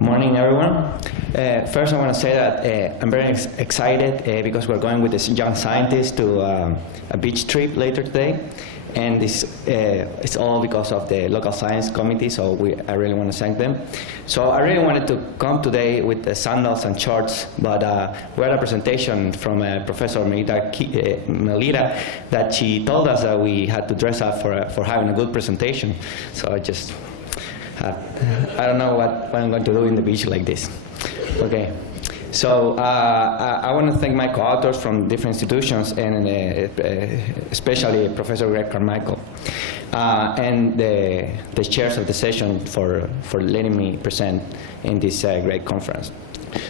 Good morning, everyone. First, I want to say that I'm very excited because we're going with this young scientist to a beach trip later today. And this it's all because of the local science committee, so I really want to thank them. So I really wanted to come today with the sandals and shorts, but we had a presentation from Professor Melita that she told us that we had to dress up for having a good presentation. So I don't know what I'm going to do in the beach like this. Okay. So I want to thank my co-authors from different institutions, and especially Professor Greg Carmichael, and the chairs of the session for letting me present in this great conference.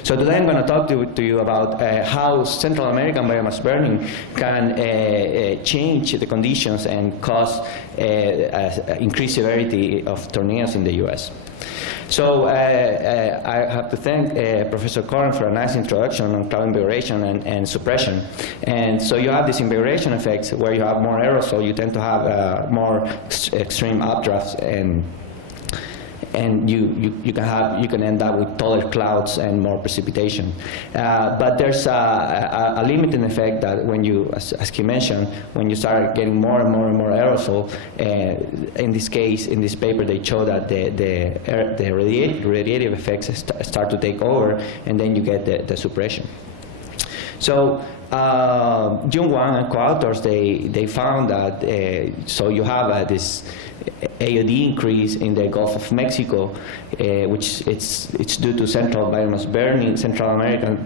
So today I'm going to talk to you about how Central American biomass burning can change the conditions and cause increased severity of tornadoes in the U.S. So I have to thank Professor Coren for a nice introduction on cloud invigoration and suppression. And so you have these invigoration effects where you have more aerosol, you tend to have more extreme updrafts, and you can end up with taller clouds and more precipitation. But there's a limiting effect that when you, as he mentioned, when you start getting more and more and more aerosol, in this case, in this paper, they show that the radiative effects start to take over, and then you get the suppression. So Jung Wang and co-authors, they found that so you have this AOD increase in the Gulf of Mexico, which it's due to Central American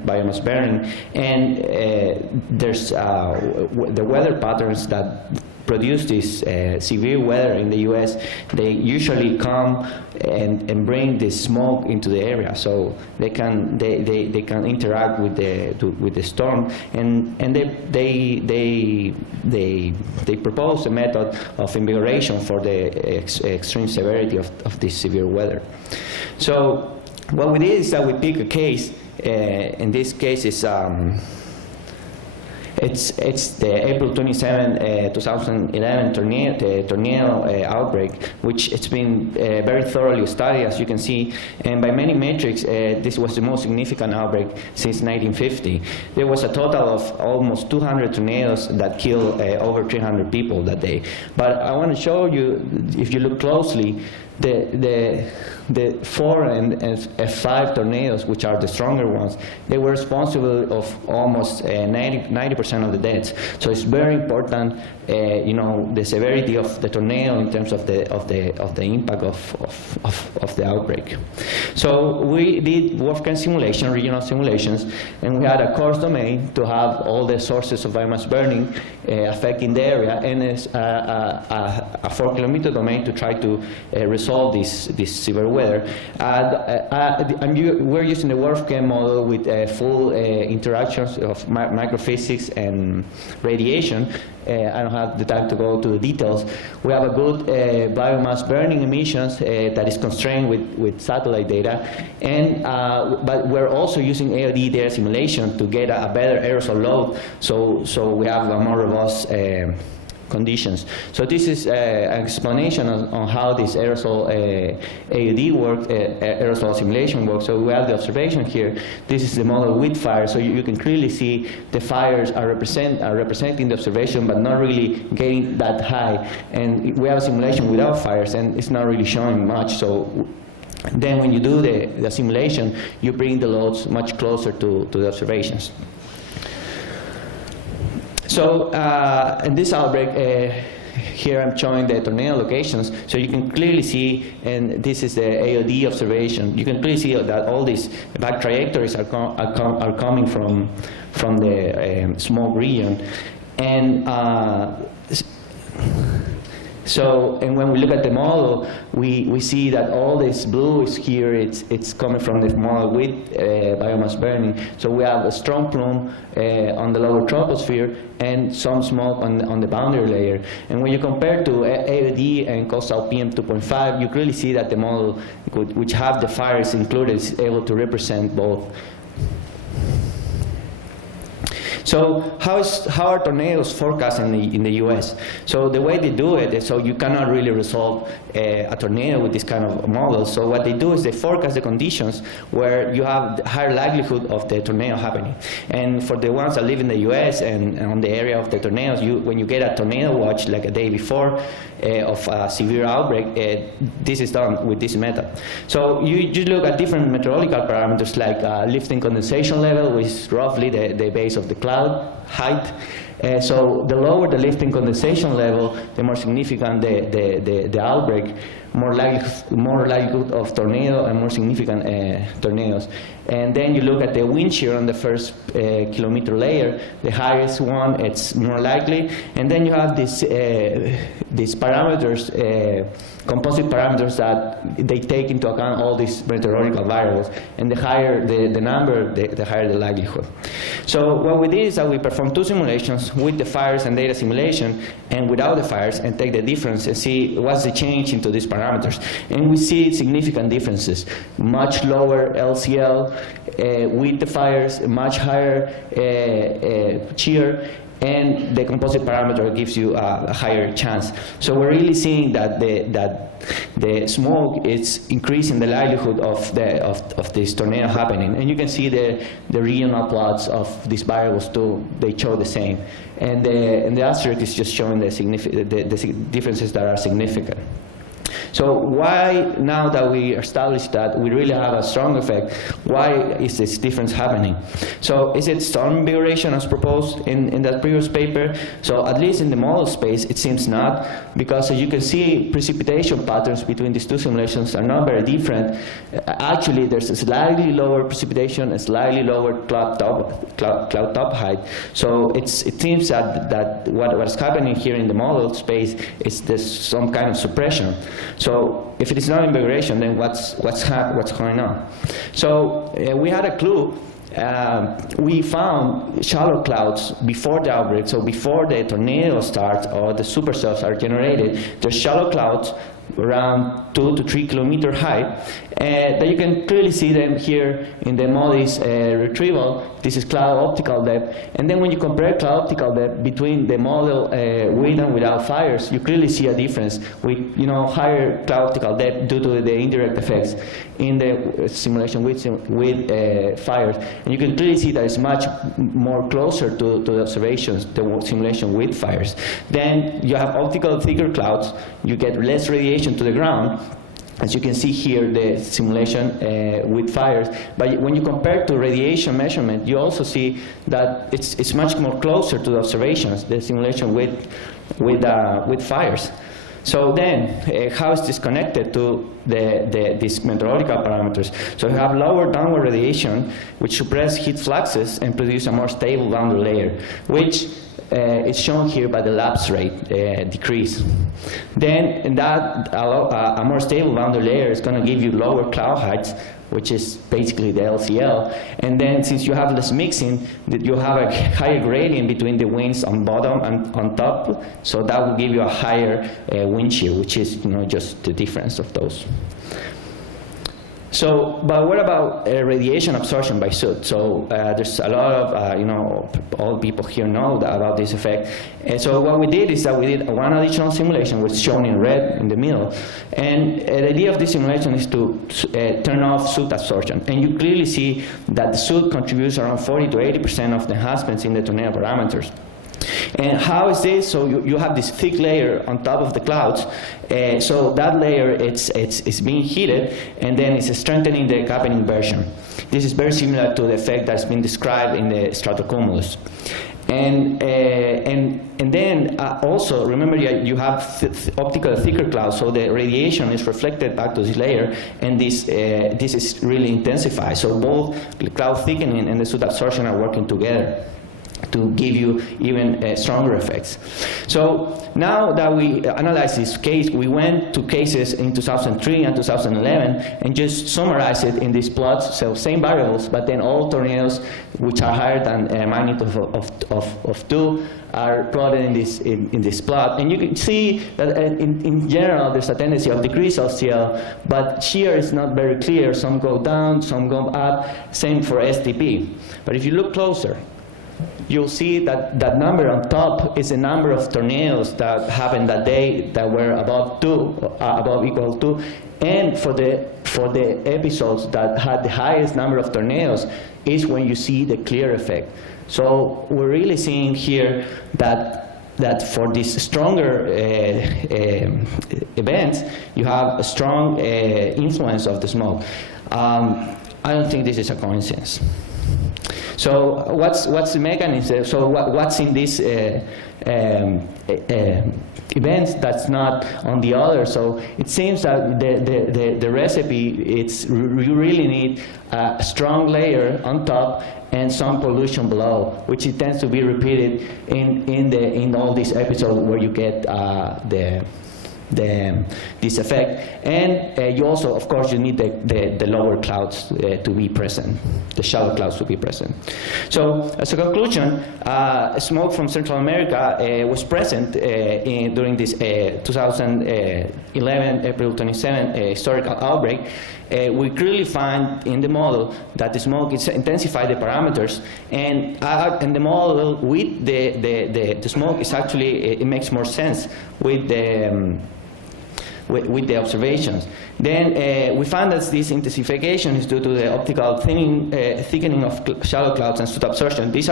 biomass burning, and there's the weather patterns that produce this severe weather in the U.S. They usually come and bring the smoke into the area, so they can interact with the storm, and they propose a method of invigoration for the extreme severity of this severe weather. So what we did is that we pick a case. In this case, it's the April 27, 2011 tornado outbreak, which it's been very thoroughly studied, as you can see, and by many metrics, this was the most significant outbreak since 1950. There was a total of almost 200 tornadoes that killed over 300 people that day. But I want to show you, if you look closely, the 4 and 5 tornadoes, which are the stronger ones, they were responsible of almost 90% of the deaths. So it's very important, you know, the severity of the tornado in terms of the impact of the outbreak. So we did WRF-Chem simulation, regional simulations, and we had a coarse domain to have all the sources of biomass burning affecting the area, and a 4-kilometer domain to try to resolve this severe weather. We're using the WRF-Chem model with full interactions of microphysics and radiation. I don't have the time to go to the details. We have a good biomass burning emissions that is constrained with satellite data, and but we're also using AOD data simulation to get a better aerosol load, so we have a more robust conditions. So this is an explanation on how this aerosol AOD works, aerosol simulation works. So we have the observation here. This is the model with fire, so you can clearly see the fires are representing the observation, but not really getting that high. And we have a simulation without fires, and it's not really showing much. So then when you do the simulation, you bring the loads much closer to the observations. So in this outbreak, here I'm showing the tornado locations, so you can clearly see, and this is the AOD observation, you can clearly see that all these back trajectories are coming from the smoke region. And and when we look at the model, we see that all this blue is here, it's coming from the model with biomass burning. So we have a strong plume on the lower troposphere and some smoke on the boundary layer. And when you compare to AOD and coastal PM 2.5, you clearly see that the model, which have the fires included, is able to represent both. So how are tornadoes forecast in the U.S.? So the way they do it is, so you cannot really resolve a tornado with this kind of model. So what they do is they forecast the conditions where you have the higher likelihood of the tornado happening. And for the ones that live in the U.S. and on the area of the tornadoes, when you get a tornado watch like a day before of a severe outbreak, this is done with this method. So you look at different meteorological parameters like lifting condensation level, which is roughly the base of the cloud height. So the lower the lifting condensation level, the more significant the outbreak, more likelihood of tornado and more significant tornadoes. And then you look at the wind shear on the first kilometer layer, the highest one, it's more likely. And then you have these parameters, composite parameters that they take into account all these meteorological variables. And the higher the number, the higher the likelihood. So what we did is that we performed 2 simulations with the fires and data simulation and without the fires, and take the difference and see what's the change into these parameters. And we see significant differences. Much lower LCL with the fires, much higher shear, and the composite parameter gives you a higher chance. So we're really seeing that the smoke is increasing the likelihood of this tornado happening. And you can see the regional plots of these variables too. They show the same. And the asterisk is just showing the differences that are significant. So why, now that we established that we really have a strong effect, why is this difference happening? So is it storm invigoration as proposed in that previous paper? So at least in the model space, it seems not, because as you can see, precipitation patterns between these 2 simulations are not very different. Actually, there's a slightly lower precipitation, a slightly lower cloud top height. So it seems that what's happening here in the model space is there's some kind of suppression. So if it is not invigoration, then what's going on? So we had a clue. We found shallow clouds before the outbreak, so before the tornado starts or the supercells are generated. There's shallow clouds around 2 to 3 kilometer high, that you can clearly see them here in the MODIS retrieval. This is cloud optical depth, and then when you compare cloud optical depth between the model with and without fires, you clearly see a difference with higher cloud optical depth due to the indirect effects in the simulation with fires, and you can clearly see that it's much more closer to the observations, the simulation with fires. Then you have optical thicker clouds, you get less radiation to the ground. As you can see here, the simulation with fires. But when you compare to radiation measurement, you also see that it's much more closer to the observations, the simulation with fires. So then, how is this connected to these meteorological parameters? So you have lower downward radiation, which suppress heat fluxes and produce a more stable boundary layer, which is shown here by the lapse rate decrease. Then a more stable boundary layer is going to give you lower cloud heights, which is basically the LCL. And then since you have less mixing, you have a higher gradient between the winds on bottom and on top, so that will give you a higher wind shear, which is just the difference of those. So, but what about radiation absorption by soot? So there's a lot of, all people here know about this effect. And so what we did is that we did one additional simulation, which is shown in red in the middle. And the idea of this simulation is to turn off soot absorption. And you clearly see that the soot contributes around 40 to 80% of the enhancements in the tornado parameters. And how is this? So you have this thick layer on top of the clouds. So that layer, it's being heated, and then it's strengthening the Kaplan inversion. This is very similar to the effect that's been described in the stratocumulus. And then also, remember, you have optical thicker clouds, so the radiation is reflected back to this layer, and this is really intensified. So both the cloud thickening and the soot absorption are working together to give you even stronger effects. So now that we analyzed this case, we went to cases in 2003 and 2011 and just summarized it in these plots, so same variables, but then all tornadoes which are higher than a magnitude of 2 are plotted in this plot. And you can see that in general there's a tendency of decrease LCL, but shear is not very clear. Some go down, some go up, same for STP. But if you look closer, you'll see that that number on top is the number of tornadoes that happened that day that were above equal to, and for the episodes that had the highest number of tornadoes is when you see the clear effect. So we're really seeing here that for these stronger events, you have a strong influence of the smoke. I don't think this is a coincidence. So what's the mechanism? So what's in these events that's not on the other? So it seems that the recipe, you really need a strong layer on top and some pollution below, which it tends to be repeated in all these episodes where you get this effect. And you also, of course, you need the lower clouds to be present, the shallow clouds to be present. So as a conclusion, smoke from Central America was present during this 2011, April 27 historical outbreak. We clearly find in the model that the smoke intensified the parameters, and the model with the smoke is actually, it makes more sense with the observations. Then we found that this intensification is due to the optical thickening of shallow clouds and soot absorption. This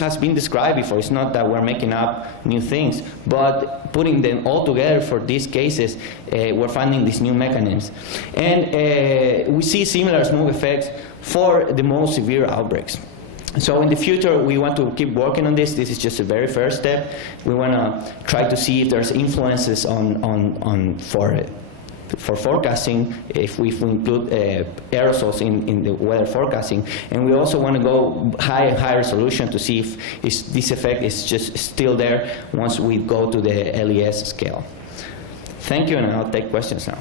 has been described before. It's not that we're making up new things, but putting them all together for these cases, we're finding these new mechanisms. And we see similar smoke effects for the most severe outbreaks. So in the future, we want to keep working on this. This is just a very first step. We want to try to see if there's influences for forecasting, if we include aerosols in the weather forecasting. And we also want to go high resolution to see if this effect is just still there once we go to the LES scale. Thank you, and I'll take questions now.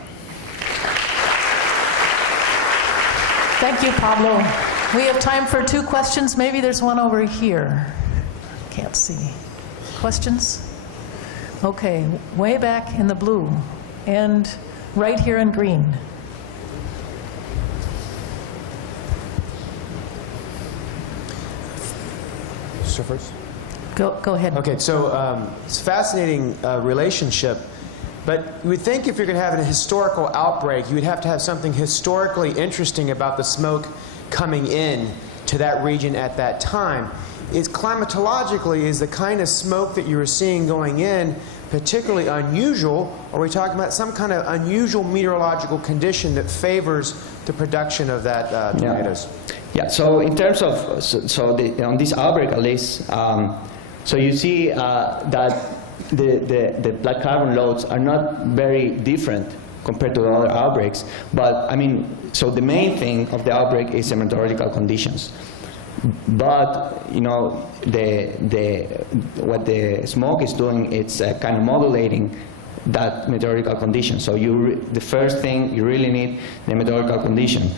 Thank you, Pablo. We have time for 2 questions. Maybe there's one over here. Can't see. Questions? Okay, way back in the blue, and right here in green. So first? Go ahead. Okay, so it's a fascinating relationship. But you would think if you're going to have a historical outbreak, you would have to have something historically interesting about the smoke coming in to that region at that time. Climatologically, is the kind of smoke that you were seeing going in particularly unusual, or are we talking about some kind of unusual meteorological condition that favors the production of that tornadoes? Yeah, so in terms of, on this outbreak at least, so you see that the black carbon loads are not very different compared to the other outbreaks. But I mean, so the main thing of the outbreak is the meteorological conditions. But you know, what the smoke is doing, it's kind of modulating that meteorological condition. So the first thing you really need the meteorological condition.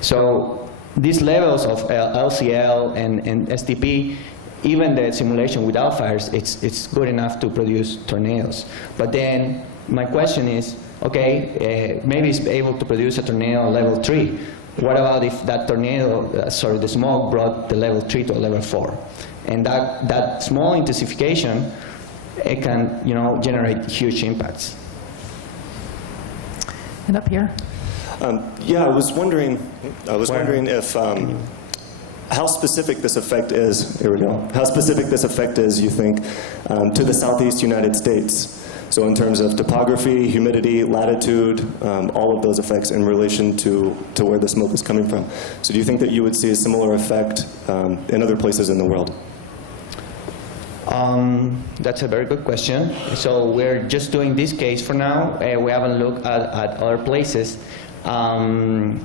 So these levels of LCL and STP, even the simulation without fires, it's good enough to produce tornadoes. But then my question is, okay, maybe it's able to produce a tornado level 3. What about if that tornado, the smoke brought the level 3 to a level 4? And that small intensification, it can, you know, generate huge impacts. And up here? Yeah, I was wondering if how specific this effect is. Here we go. How specific this effect is, you think, to the Southeast United States? So in terms of topography, humidity, latitude, all of those effects in relation to where the smoke is coming from. So do you think that you would see a similar effect in other places in the world? That's a very good question. So we're just doing this case for now. We haven't looked at other places. My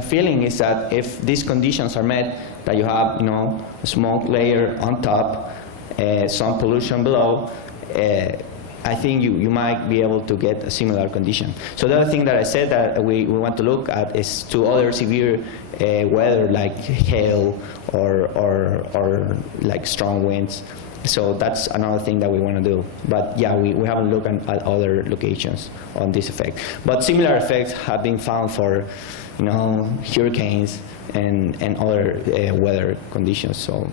feeling is that if these conditions are met, that you have, you know, a smoke layer on top, some pollution below, I think you might be able to get a similar condition. So the other thing that I said that we want to look at is to other severe weather like hail or like strong winds. So that's another thing that we want to do. But yeah, we haven't looked at other locations on this effect. But similar effects have been found for, hurricanes and other weather conditions. So.